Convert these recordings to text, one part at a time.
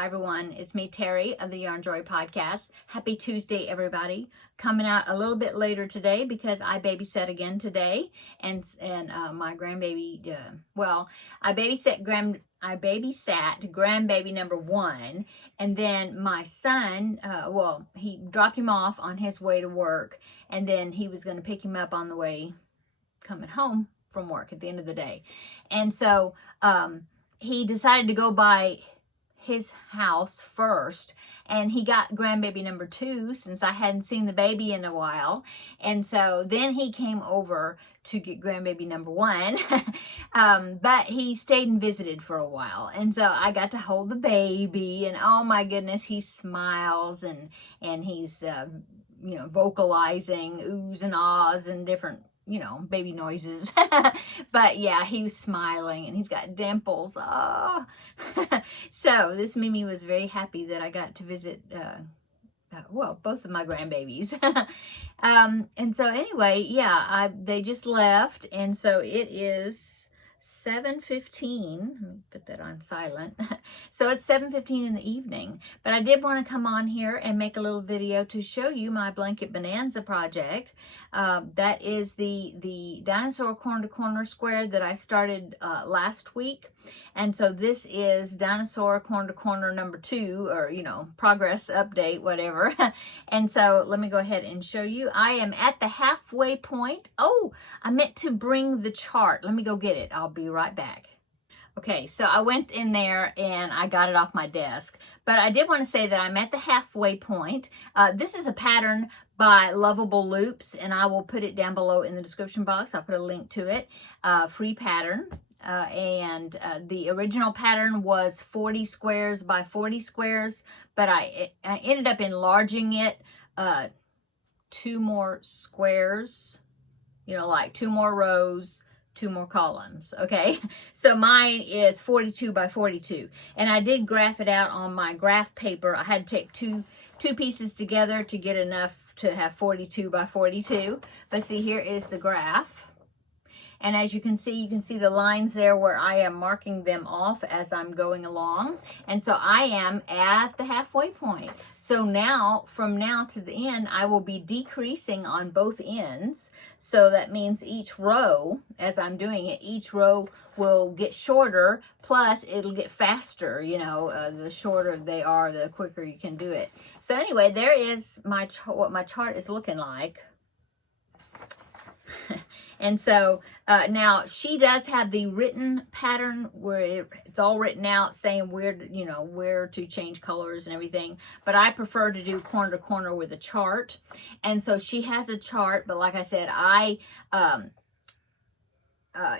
Hi everyone, it's me Terry of the Yarn Joy podcast. Happy Tuesday everybody. Coming out a little bit later today because I babysat again today, and my grandbaby. I babysat grandbaby number 1, and then my son. He dropped him off on his way to work, and then he was going to pick him up on the way coming home from work at the end of the day, and so he decided to go by his house first, and he got grandbaby number 2 since I hadn't seen the baby in a while, and so then he came over to get grandbaby number 1. But he stayed and visited for a while, and so I got to hold the baby, and oh my goodness, he smiles and he's vocalizing oohs and ahs and different baby noises. But yeah, he was smiling and he's got dimples. Oh. So this Mimi was very happy that I got to visit both of my grandbabies. And so anyway, yeah, they just left, and so it is 7:15. Let me put that on silent. So it's 7:15 in the evening, but I did want to come on here and make a little video to show you my blanket bonanza project. That is the Dinosaur corner to corner square that I started last week, and so this is Dinosaur corner to corner number 2, or progress update, whatever. And so let me go ahead and show you. I am at the halfway point. Oh, I meant to bring the chart. Let me go get it. I'll be right back. Okay, so I went in there and I got it off my desk, but I did want to say that I'm at the halfway point. This is a pattern by Lovable Loops, and I will put it down below in the description box. I'll put a link to it. Free pattern. And the original pattern was 40 squares by 40 squares, but I ended up enlarging it 2 more squares, like 2 more rows, 2 more columns. Okay, so mine is 42 by 42, and I did graph it out on my graph paper. I had to take two pieces together to get enough to have 42 by 42. But see, here is the graph. And as you can see the lines there where I am marking them off as I'm going along. And so I am at the halfway point. So now, from now to the end, I will be decreasing on both ends. So that means each row, as I'm doing it, each row will get shorter, plus it'll get faster. The shorter they are, the quicker you can do it. So anyway, there is what my chart is looking like. And so now she does have the written pattern where it's all written out saying where to change colors and everything. But I prefer to do corner to corner with a chart. And so she has a chart, but like I said, I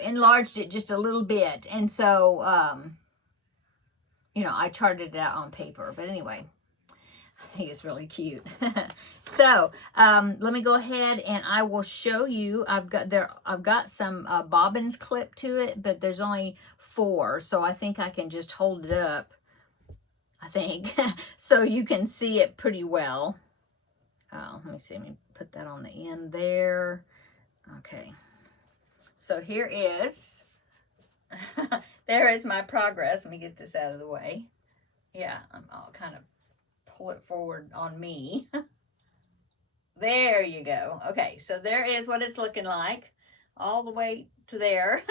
enlarged it just a little bit. And so, I charted it out on paper. But anyway, I think it's really cute. So let me go ahead and I will show you. I've got some bobbins clipped to it, but there's only 4, so I think I can just hold it up, I think, so you can see it pretty well. Let me see. Let me put that on the end there. Okay. So here is there is my progress. Let me get this out of the way. Yeah, I'll kind of pull it forward on me. There you go. Okay, so there is what it's looking like all the way to there.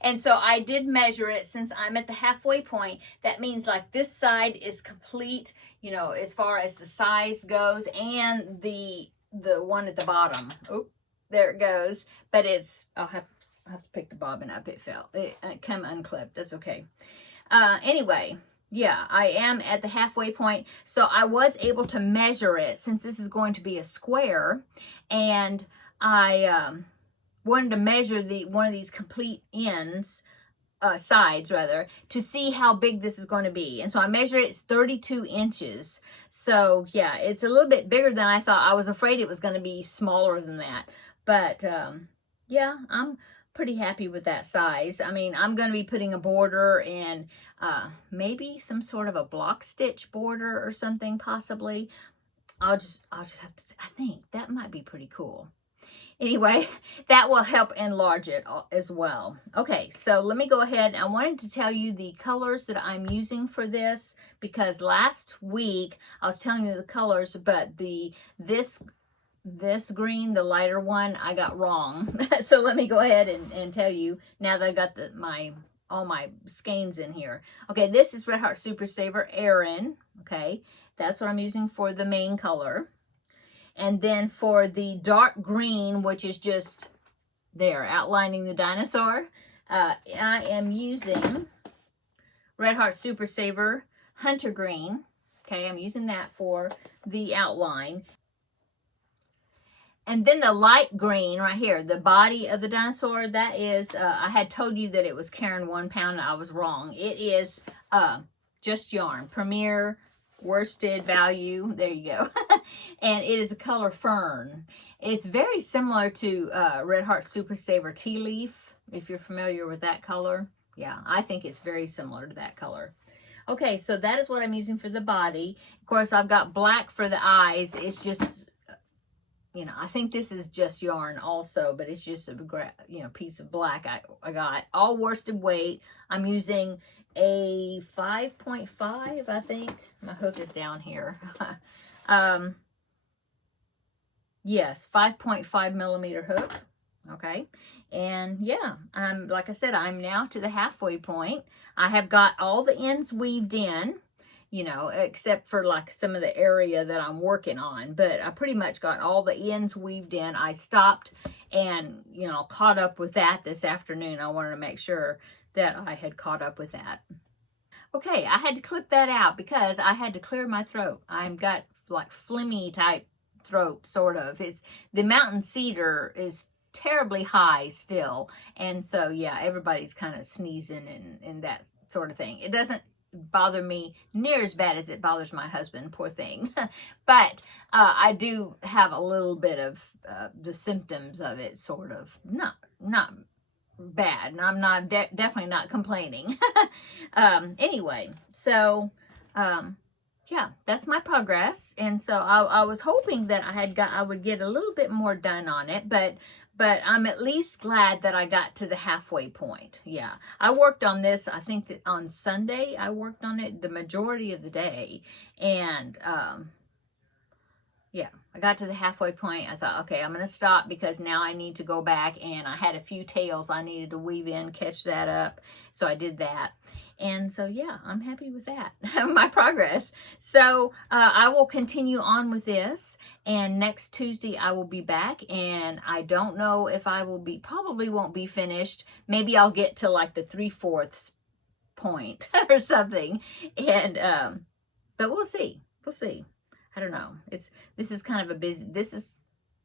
And so I did measure it. Since I'm at the halfway point, that means like this side is complete, as far as the size goes, and the one at the bottom. Oh, there it goes. But I'll have to pick the bobbin up. It came unclipped. That's okay. Anyway, yeah, I am at the halfway point. So I was able to measure it since this is going to be a square, and I wanted to measure one of these complete ends, sides rather, to see how big this is going to be. And so I measured it. It's 32 inches. So yeah, it's a little bit bigger than I thought. I was afraid it was going to be smaller than that. But yeah, I'm pretty happy with that size. I mean, I'm going to be putting a border and maybe some sort of a block stitch border or something, possibly. I'll just have to, I think that might be pretty cool. Anyway, that will help enlarge it as well. Okay, so let me go ahead. I wanted to tell you the colors that I'm using for this, because last week I was telling you the colors, but this green, the lighter one, I got wrong. So let me go ahead and tell you now that I got all my skeins in here. Okay, this is Red Heart Super Saver Aaron. Okay, that's what I'm using for the main color. And then for the dark green, which is just there, outlining the dinosaur, I am using Red Heart Super Saver Hunter Green. Okay, I'm using that for the outline. And then the light green right here, the body of the dinosaur, that is, I had told you that it was Karen 1 pound. I was wrong. It is just yarn, Premier worsted value. There you go. And it is a color fern. It's very similar to Red Heart Super Saver Tea Leaf, if you're familiar with that color. Yeah, I think it's very similar to that color. Okay, so that is what I'm using for the body. Of course, I've got black for the eyes. It's just, you know, I think this is just yarn also, but it's just a, you know, piece of black I got. All worsted weight. I'm using a 5.5, I think. My hook is down here. Yes, 5.5 millimeter hook. Okay. And yeah, like I said, I'm now to the halfway point. I have got all the ends weaved in, you know, except for like some of the area that I'm working on, but I pretty much got all the ends weaved in. I stopped and, you know, caught up with that this afternoon. I wanted to make sure that I had caught up with that. Okay, I had to clip that out because I had to clear my throat. I've got like phlegmy type throat, sort of. It's the mountain cedar is terribly high still, and so yeah, everybody's kind of sneezing and that sort of thing. It doesn't bother me near as bad as it bothers my husband, poor thing. But I do have a little bit of the symptoms of it, sort of. Not bad, and I'm not definitely not complaining. Anyway, so yeah, that's my progress. And so I was hoping that I would get a little bit more done on it, but I'm at least glad that I got to the halfway point. Yeah, I worked on this, I think that on Sunday I worked on it the majority of the day, and yeah, I got to the halfway point. I thought, okay, I'm going to stop because now I need to go back, and I had a few tails I needed to weave in, catch that up. So I did that. And so, yeah, I'm happy with that, my progress. So I will continue on with this, and next Tuesday I will be back, and I don't know if I will be, probably won't be finished. Maybe I'll get to like the 3/4 point or something. And, but we'll see. We'll see. I don't know. This is kind of a busy,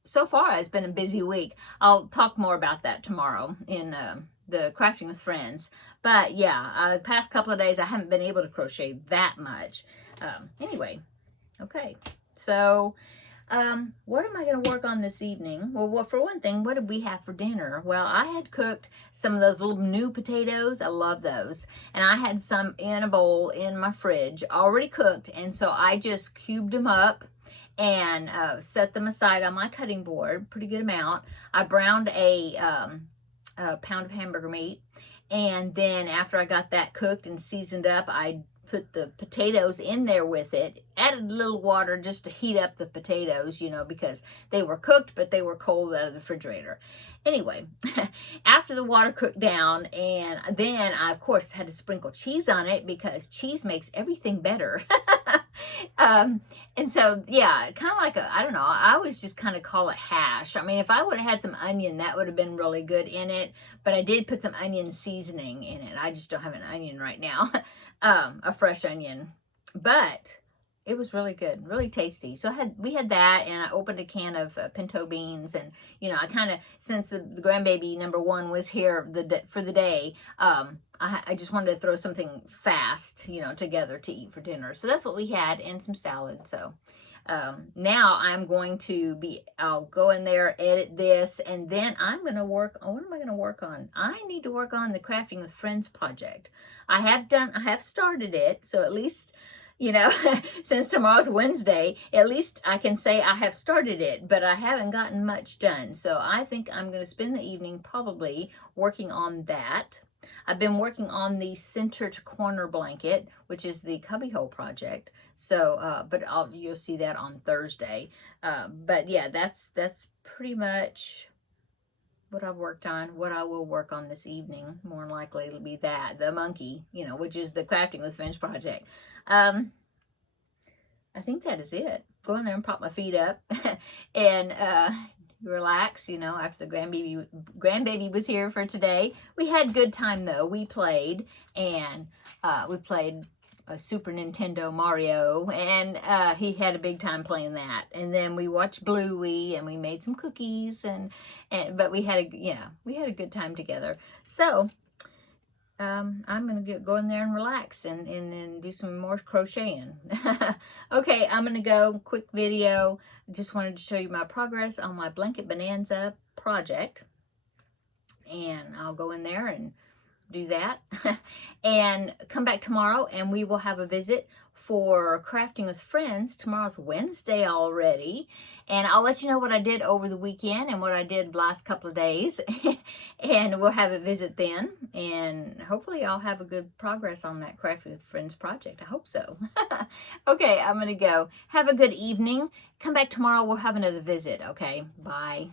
so far it's been a busy week. I'll talk more about that tomorrow in the Crafting with Friends. But yeah, the past couple of days I haven't been able to crochet that much. Anyway, okay. So what am I going to work on this evening? Well, for one thing, what did we have for dinner? Well, I had cooked some of those little new potatoes. I love those. And I had some in a bowl in my fridge already cooked. And so I just cubed them up and set them aside on my cutting board. Pretty good amount. I browned a pound of hamburger meat. And then after I got that cooked and seasoned up, I put the potatoes in there with it, added a little water just to heat up the potatoes, you know, because they were cooked, but they were cold out of the refrigerator. Anyway, after the water cooked down, and then I, of course, had to sprinkle cheese on it because cheese makes everything better. And so, yeah, kind of like I don't know, I always just kind of call it hash. I mean, if I would have had some onion, that would have been really good in it, but I did put some onion seasoning in it. I just don't have an onion right now. A fresh onion, but it was really good, really tasty. So we had that, and I opened a can of pinto beans, and you know, I kind of, since the grandbaby number 1 was here for the day, I just wanted to throw something fast, you know, together to eat for dinner. So that's what we had, and some salad. So now I'm going to I'll go in there, edit this, and then I'm going to work on, what am I going to work on? I need to work on the Crafting with Friends project. I have started it, so at least you know, since tomorrow's Wednesday, at least I can say I have started it, but I haven't gotten much done. So I think I'm going to spend the evening probably working on that. I've been working on the center to corner blanket, which is the cubbyhole project. So, but you'll see that on Thursday. But yeah, that's pretty much what I've worked on. What I will work on this evening, more than likely it'll be that, the monkey, you know, which is the crafting with friends project. I think that is it. Go in there and prop my feet up and relax, you know, after the grandbaby was here for today. We had good time though. We played, and we played a Super Nintendo Mario, and he had a big time playing that. And then we watched Bluey, and we made some cookies, but we had a good time together. So I'm gonna go in there and relax and then do some more crocheting. Okay, I'm gonna go. Quick video. Just wanted to show you my progress on my Blanket Bonanza project, and I'll go in there and do that and come back tomorrow, and we will have a visit for Crafting with Friends. Tomorrow's Wednesday already, and I'll let you know what I did over the weekend and what I did last couple of days and we'll have a visit then, and hopefully I'll have a good progress on that Crafting with Friends project. I hope so. Okay, I'm gonna go. Have a good evening. Come back tomorrow, we'll have another visit. Okay, bye.